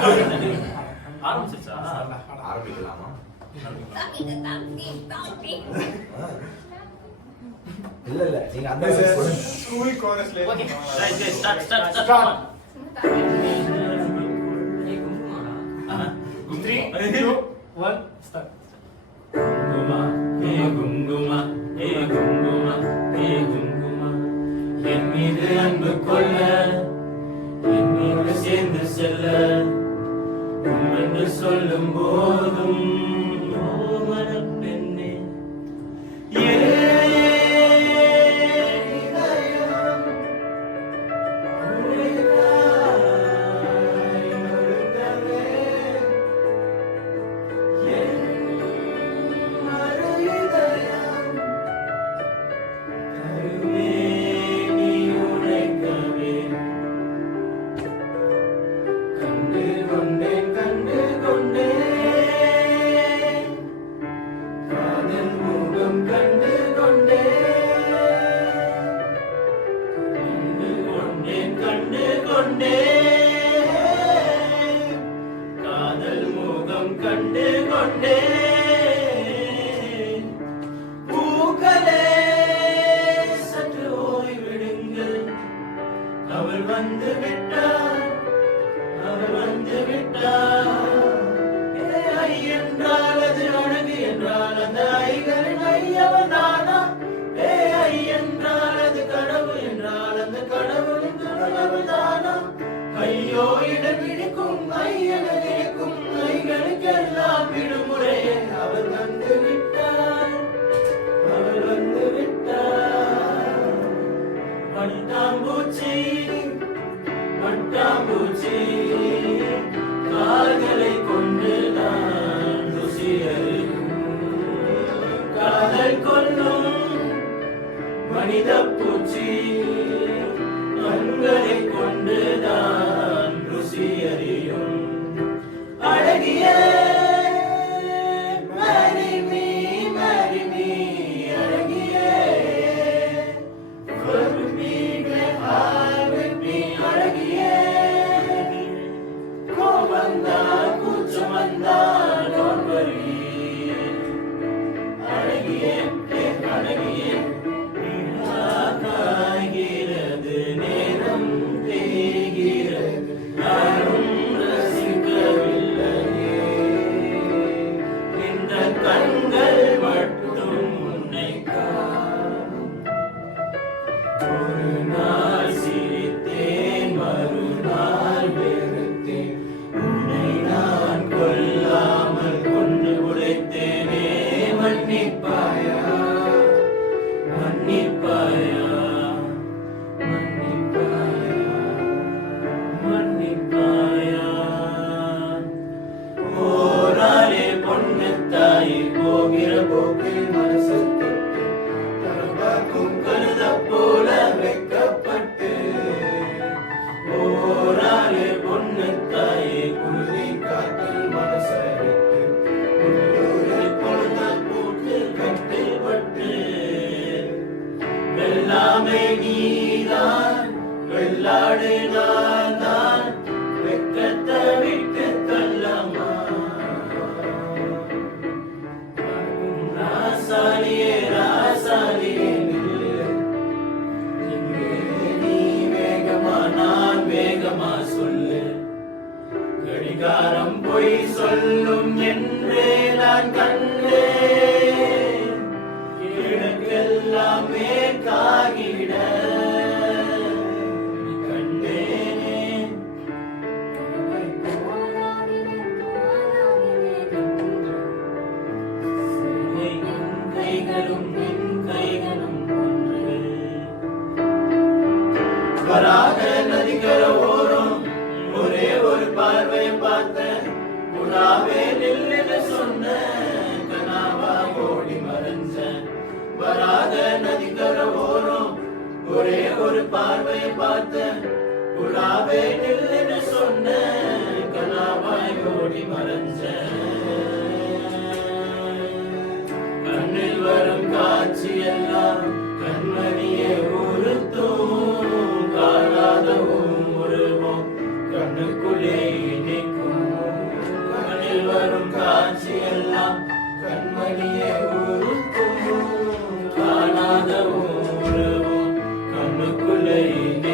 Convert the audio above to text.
ஆரம்பிச்சிருச்சா? ஆரம்பிக்கலாமா? இல்ல இல்ல நீங்க அந்த ஸ்கூல் கோரஸ்ல ஓகே ரைட் ஸ்டார்ட் 3 2 1 ஸ்டார்ட். குங்குமா ஏ குங்குமா ஏ குங்குமா ஏ குங்குமா என் மீது அன்பு கொள்ள என்னோடு சேர்ந்து செல்ல என்று சொல்லும் போதும் ஓமன பெண்ணே ஐயோ இடமிடிக்கும் ஐயனுக்கும் ஐகளுக்கெல்லாம் விடுமுறையே அவர் வந்து விட்டார் பட்டாம்பூச்சி கால்களை கொண்டு நான் ருசியறியும் காதல் கொள்ளும் மனித பூச்சி கண்களை கொண்டுதான் ருசி அறியும் அழகிய மரிமி அழகிய அழகிய கோபந்தா கூச்சம் வந்தா don't worry அழகிய அழகிய கடிகாரம் பொய் சொல்லும் என்றே நான் கண்டேன் எனக்கெல்லாம் மேற்காகிட கண்டேனே கைகளும் ஒன்று வராக நதிக்கர ஓரம் ஒரே ஒரு பார்வையை பார்த்தேன் புறாவே நில்லுன்னு சொன்ன கனாவா ஓடி மறைஞ்சேன் வராத நதிக்கர ஓரம் ஒரே ஒரு பார்வையை பார்த்தேன் புறாவே நில்லுன்னு சொன்ன கனாவாய் ஓடி மறைஞ்சேன் கண்ணில் வரும் காட்சி எல்லாம் கண்மணியை உறுத்தும் காணாத உருவம் கண்ணுக்குள்ளே நிற்கும் நீ